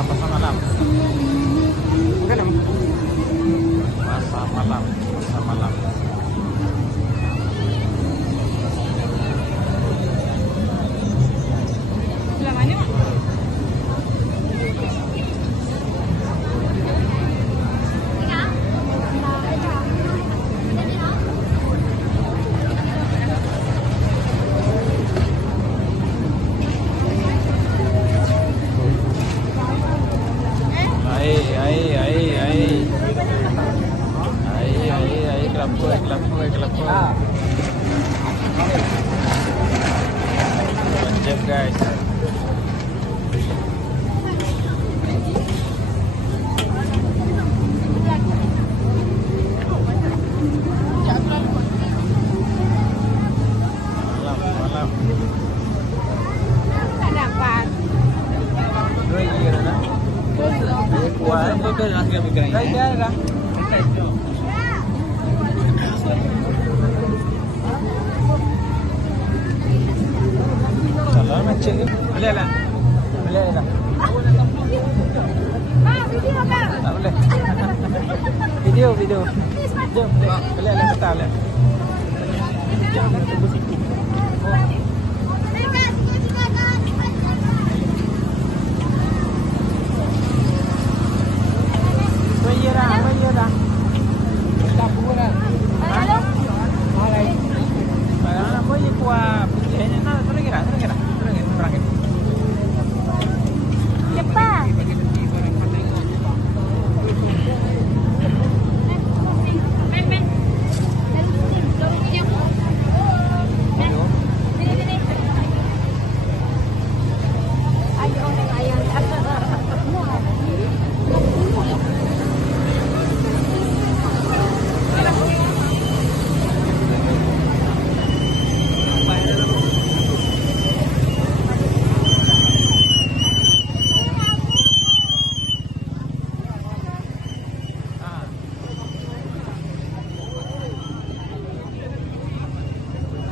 pasar malam. Pasar malam, pasar malam. Sebelah mana, Mak? Kelapa. Lanjut guys. Malam. Tak dapat. Dua gigi dah. Kuat. Betul langsung ambil gerai. Dah. Salah macam ni. Boleh lah. Boleh lah. Video apa? Tak boleh. Video. Jom, boleh lah betul lah. Bayar dah. Tak pula. Halo. Hai. Mana boleh kuat. Ini nak terus kira. Cepat.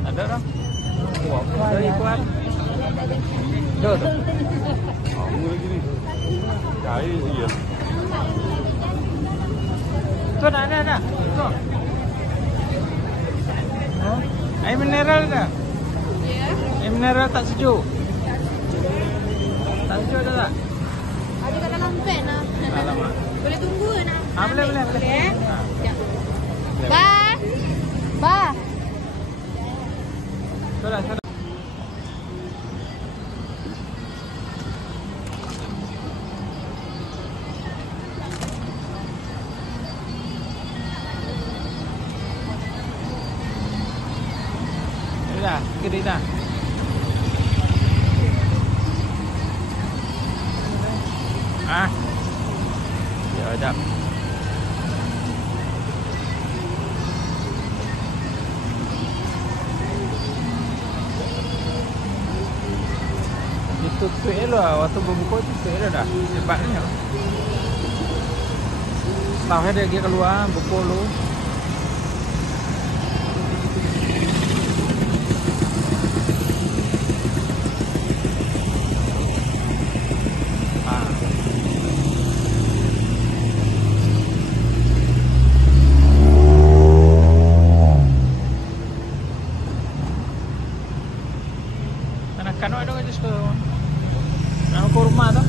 Ada dah. Kuat. Jom. Cari dia. Tu ada. Tu. Air mineral dah. Ya. Air mineral tak sejuk. Tak sejuk tak? Ada kat dalam van lah. Alamak. Boleh tunggu nak? Boleh. Boleh. Ha. Sekejap. Ba. Sudah. Dah, gede dah. Ya, jap. Tutup lah, waktu berbuka tutup dah. Cepatnya. Tahu dia keluar, buka lu. Kan ada aja sekarang. Nama kurma tu.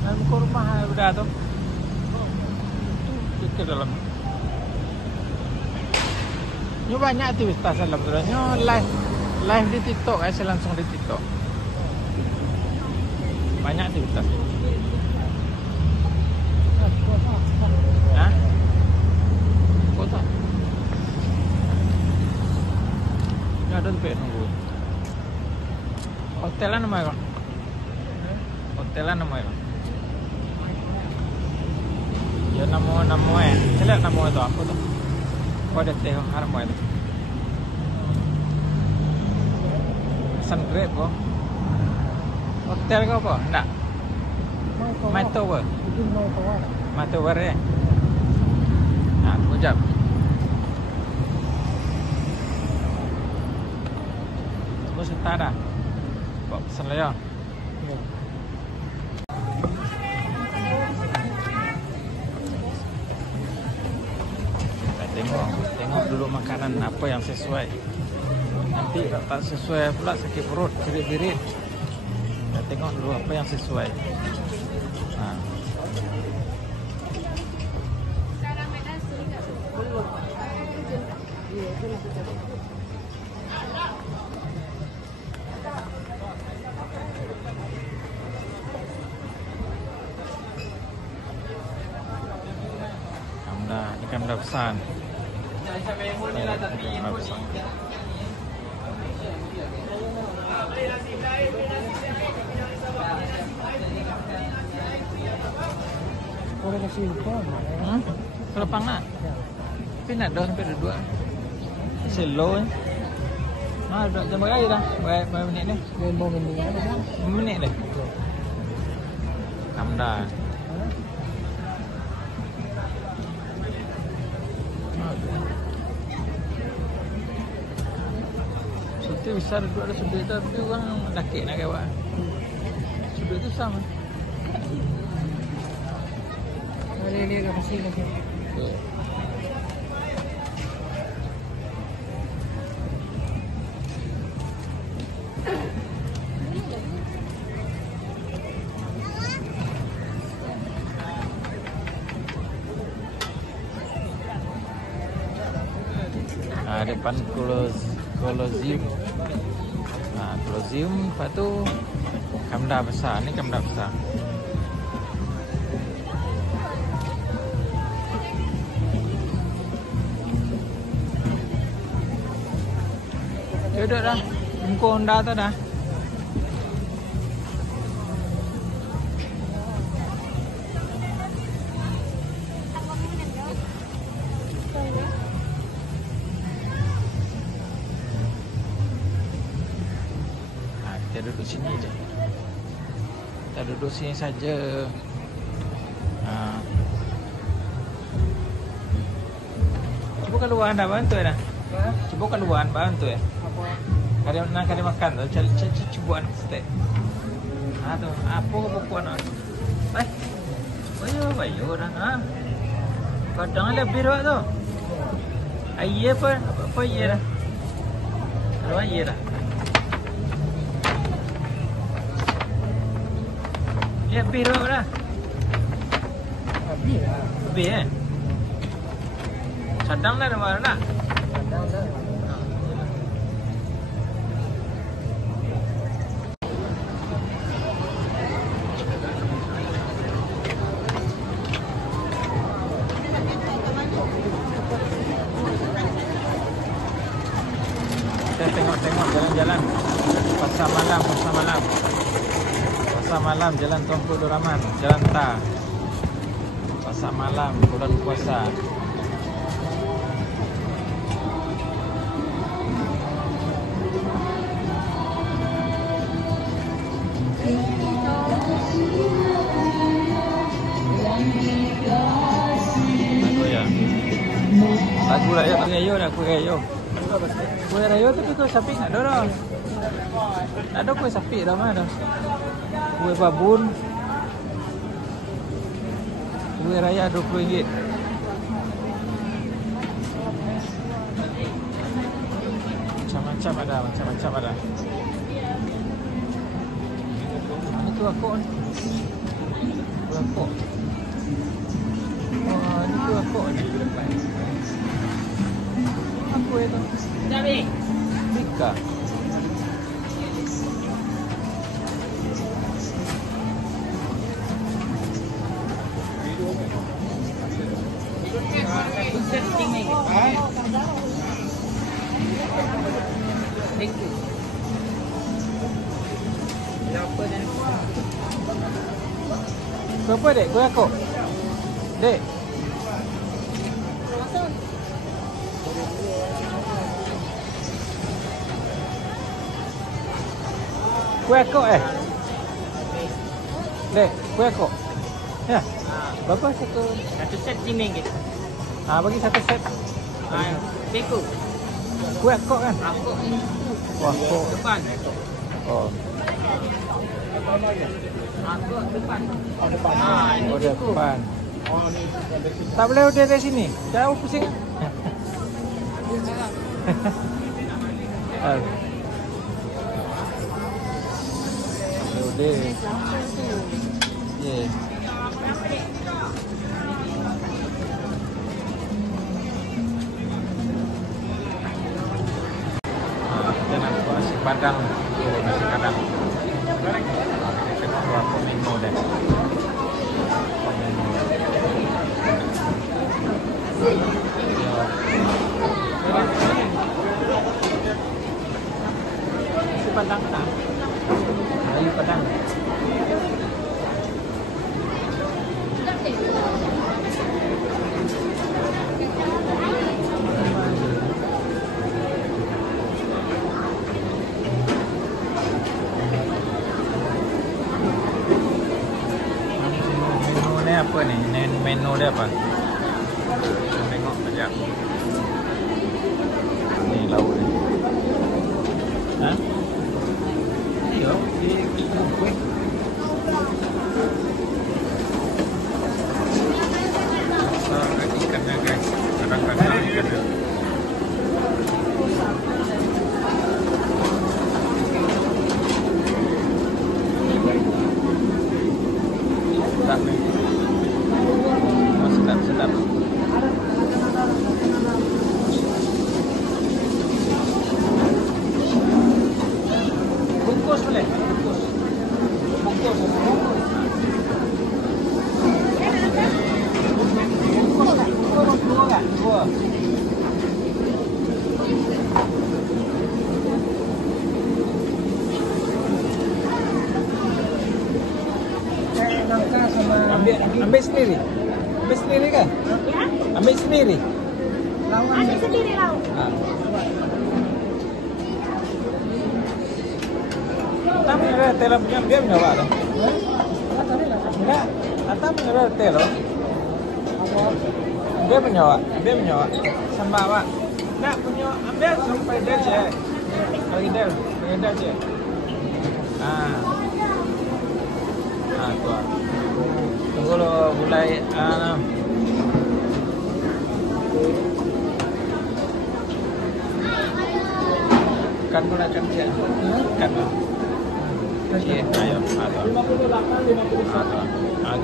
Nama kurma udah tu. Tu ke dalam. Ni banyak aktivitas dalam tu. Ni live di TikTok, saya langsung di TikTok. Banyak aktivitas. Hah? Kota. Ni ada tempat nunggu. Hotelan namanya. Ya nama Saya lihat nama itu apa tu? Kau ada teh harap itu. Sun Grape kau. Hotel kau apa? Tak. My Tower. My Tower ya. Nah, sekejap. Tunggu sebentar dah. Bawa pesan lah ya. makanan apa yang sesuai. Nanti tak sesuai pula sakit perut, cerit-cerit. Kita tengok dulu apa yang sesuai. Ini kamera besar. Kamera besar. Orang kasih lupa. Kelepang nak? Tapi nak dah sampai dua. Masih low eh. Dah jam berapa dah? Berapa minit ni? 5 minit. 5 minit dah. Kamera. Itu besar duduk ada sudut tu, tapi orang dakik nak kawak. Sudut tu sama. Ini agak pusing lagi. Depan Colosseum. Colosseum, lepas tu kamera besar. Ni kamera besar. Duduk dah. Muka Honda tu dah. Kita duduk sini je. Kita duduk sini saja. Cuba keluar dah bantu dah. Cuba keluar bantu ya. Kali makan tu, cuba anak steak. Tu, apa pokok nak? Bayo dah. Kadang lebih dah tu. Aye apa ye dah? Kalau aye dah. Ya biru dah. Habis lah. Lebih Sedang dah mana nak? Kadang dah. Kita tengok jalan-jalan. Pasar malam. Pasar malam Jalan Tunku Abdul Rahman, Jalan Ta. Pasar malam bulan puasa. Lagu rakyat pengayo dah, kuih rayo. Kuih rayo tapi kuih sapi tak ada dah. Tak ada kuih sapi dah mana dah. Kuih babun. Kuih raya RM20. Macam-macam ada. Ini tu aku ni. Aku. Oh, ini tu aku ni. Apa itu? Jadi. Bika. Berapa dek? Kau aku? Dek? Kue ekor Dek, kue ekor. Ya. Berapa satu? Satu set RM5. Bagi satu set. Beko. Kue ekor kan? Aku ni. Wah, kok. Depan. Oh. Aku depan. Depan. Ini Oh, beko. depan. Tak boleh udah dari sini. Jauh pusing. Udah. Yeah. Kita nasi padang, nasi padang. Kita keluar menu deh. Nasi padang tak? Melayu padang. Apa nih? Menu dia apa? Tengok sekejap. Ni lauk ni. Hah? Iyo, di kuih. Ikannya guys. Kadang-kadang ikannya. Sedap ni. Sedap. Bungkus boleh? Bungkus. Dua kan? Dua. Ambil sendiri. Ambil sendiri kah? Ya? Ambil sendiri. Ambil sendiri lauk. Tapi ada telo punya dia menyawa tu. Enggak, atas punya telo. Dia menyawa. Sama awak. Enggak punya ambil sampai dia je. Bagi dia je. Tu. Tunggu lo mulai kan gunakan dia. Kan. Okey, ayo.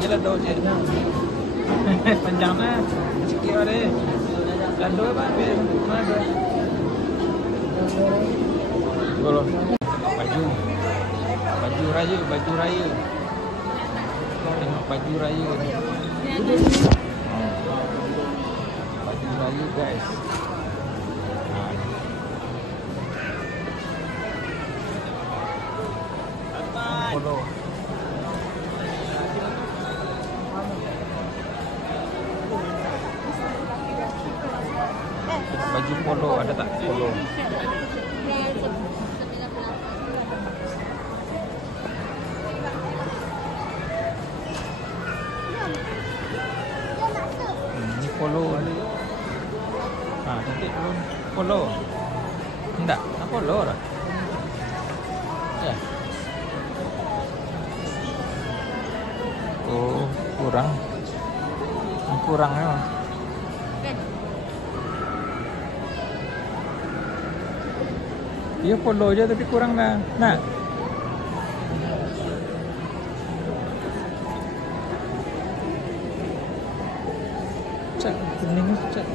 Gila dua je. Panjangnya sikit ada. Dan dua apa? Mana? Tunggu. Baju raya. Tengok baju raya ni. Baju raya guys. Polo. Baju polo ada tak? Polo. Ni polo ni. Cantik polo. Enggak, polo lah. Ya. Oh, kurang memang. Dia polo aja tapi kurang dah. Nak? Cak, kuning cak.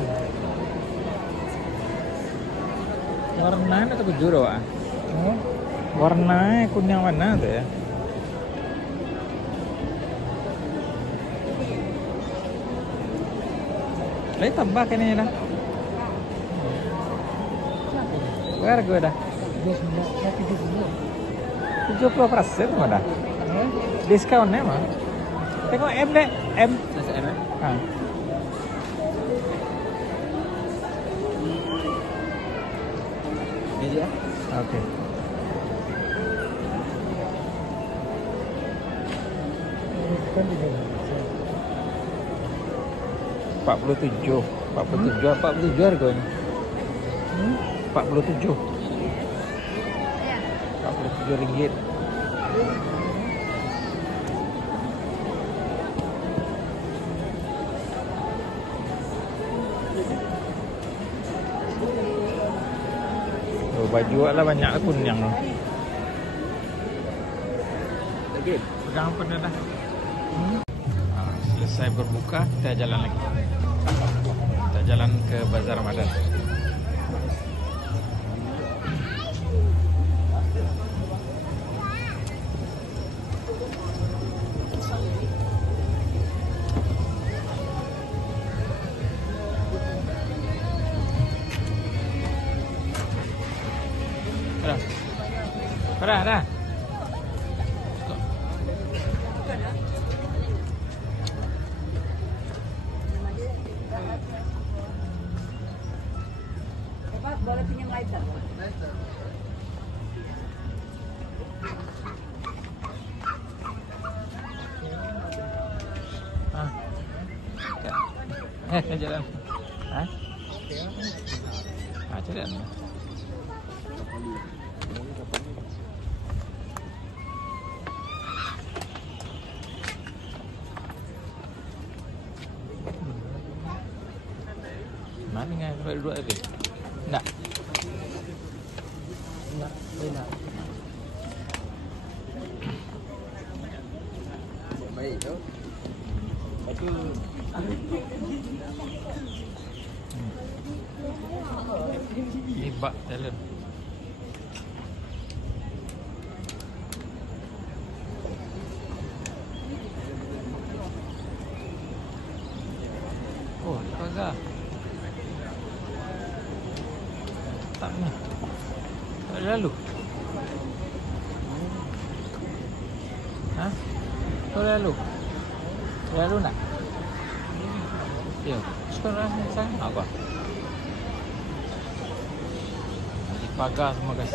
Warnanya tu baju doa. Warnanya kuning mana tu ya? Lagi tambah kini dah. Harga dah. 70% mana? Diskaun ni mah. Tengok M deh, M. M. Ini dia. Okey. $47 harganya. 47 ringgit. baju lah banyak pun yang Lagi. pegang apa dah. Selesai berbuka, kita jalan lagi. Kita jalan ke Bazar Ramadan. Dah. Boleh pinjam lighter? Jalan. Jalan. Mana ngai sampai duduk lagi? Enggak. Enak. Baik tu. Tapi Ni bak talent. Oh, Plaza. Tak ni. Tak lalu. Tak lalu. Lalu nak? Ya, sekarang sana apa? Pagar semua guys.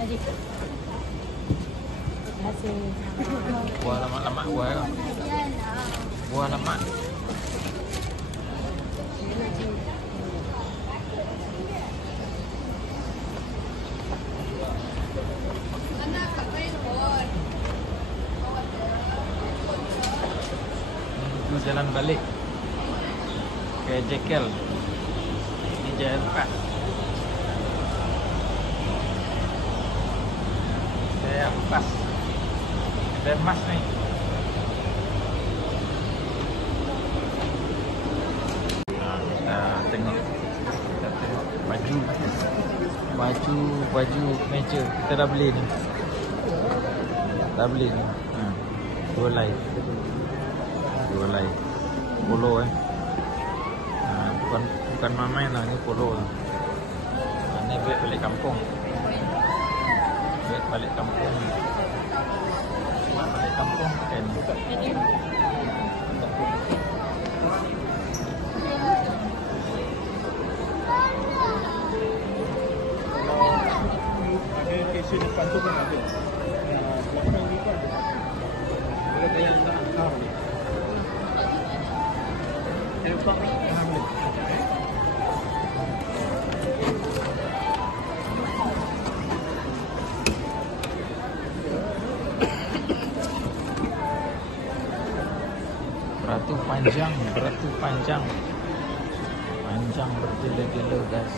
Jadi. Terima kasih. Buah lama-lama buah. Buah lama. Menuju jalan balik ke Jekyll di Jaya Lukas. Jaya Lukas. Ada emas nih. Nah, kita tengok baju meja kita dah beli ni. Dua lai polo bukan main lah, ni polo lah. Ni duit balik kampung, pakai ni. Ada cashier depan tu pun ada. Belakang ni pun ada. Boleh bayar tak akar ni. Telefon ni boleh. Beratur panjang bergila-gila guys.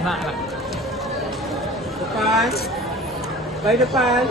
Nak. Depan. Baik depan.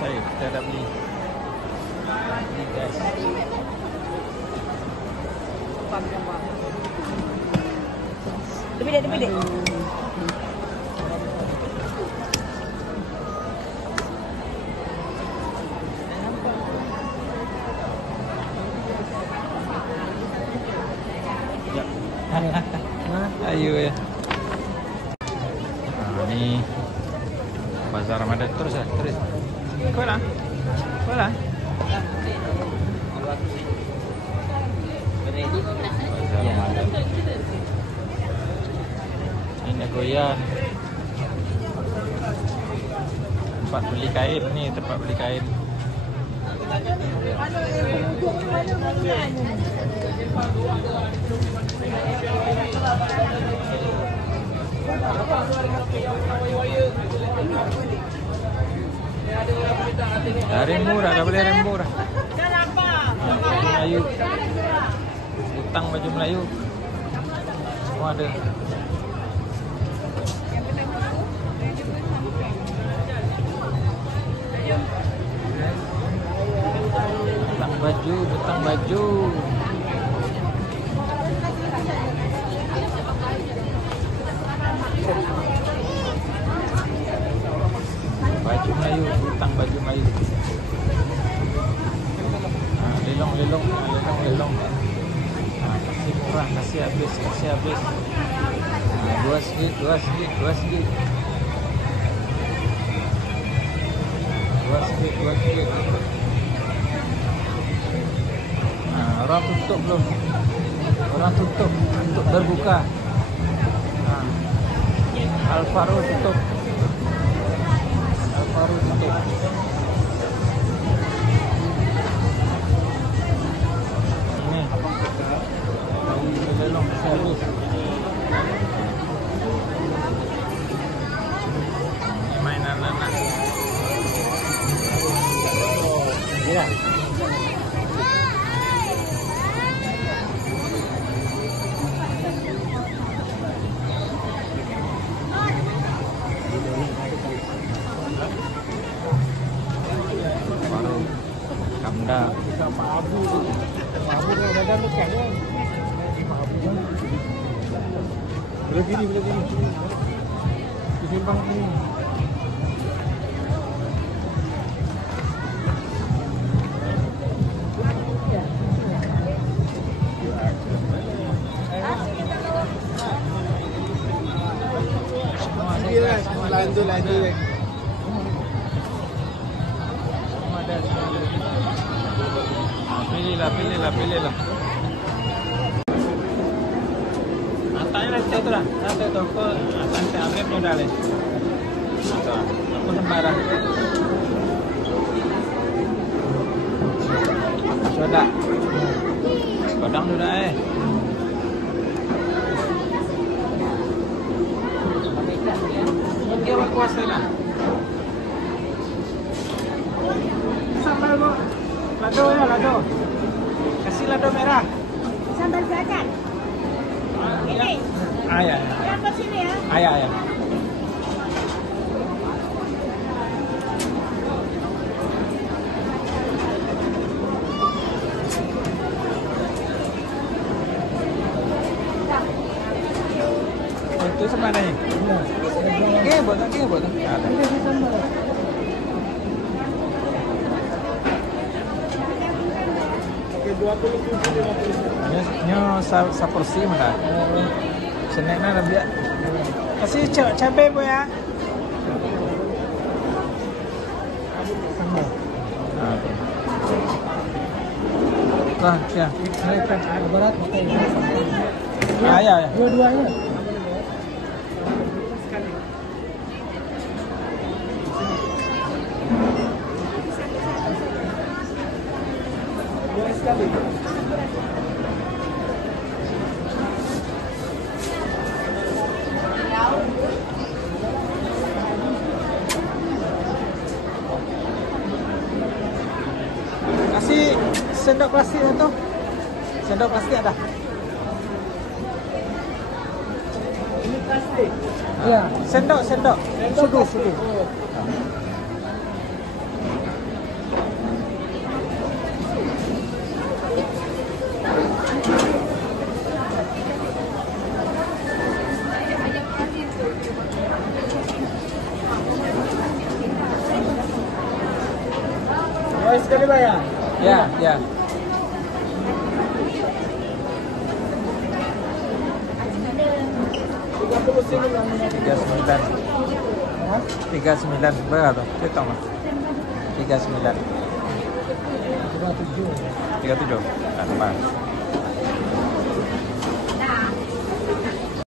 selesai. Kita dah beli. Ini guys. Tepi dek. Ayo ya. Nah, ini bazar Ramadan terus ya, terus. Kau lah. Bazar Ramadan. Ini goyan. Tempat beli kain nih, tempat beli kain. Dari murah, dah boleh dari murah. Baju Melayu, utang baju Melayu, semua ada. Utang baju. Baju Melayu, utang baju Melayu. Lelong. Kasih murah, kasih habis. Dua sedikit. Dua sedikit. Orang tutup belum? Orang tutup untuk berbuka. Alfaro tutup. Ini lelong habis. Mainan anak. Ya. Kamda. Abu dah badan dekat dia. Boleh gini. Disimpang ni. Lanjut. Pilihlah. Tanya nanti tu lah. Nanti tu aku nanti ambil modal ni. Aku sembarang. Soda. Kodang tu dah Dia berkuasa lah. Sambal bu. Lado. Kasih lado merah. Sambal zakat. Ini. Ya. Berapa sini ya? Ya. Itu sebenarnya. Buat. Ada. Nyo sa porsi mana? Senang nak biar. Kasih cabai bu ya. Nah, ya. Berat. Ya. Dua-duanya. Sekali. Kasih sendok plastik tu. Sendok plastik ada. Ini plastik. Ya, sendok. Sudu. Oh, sekali bayar. Ya, ya. Tiga sembilan. 39 berapa? Kita mas. 39. 37. 37. Nah,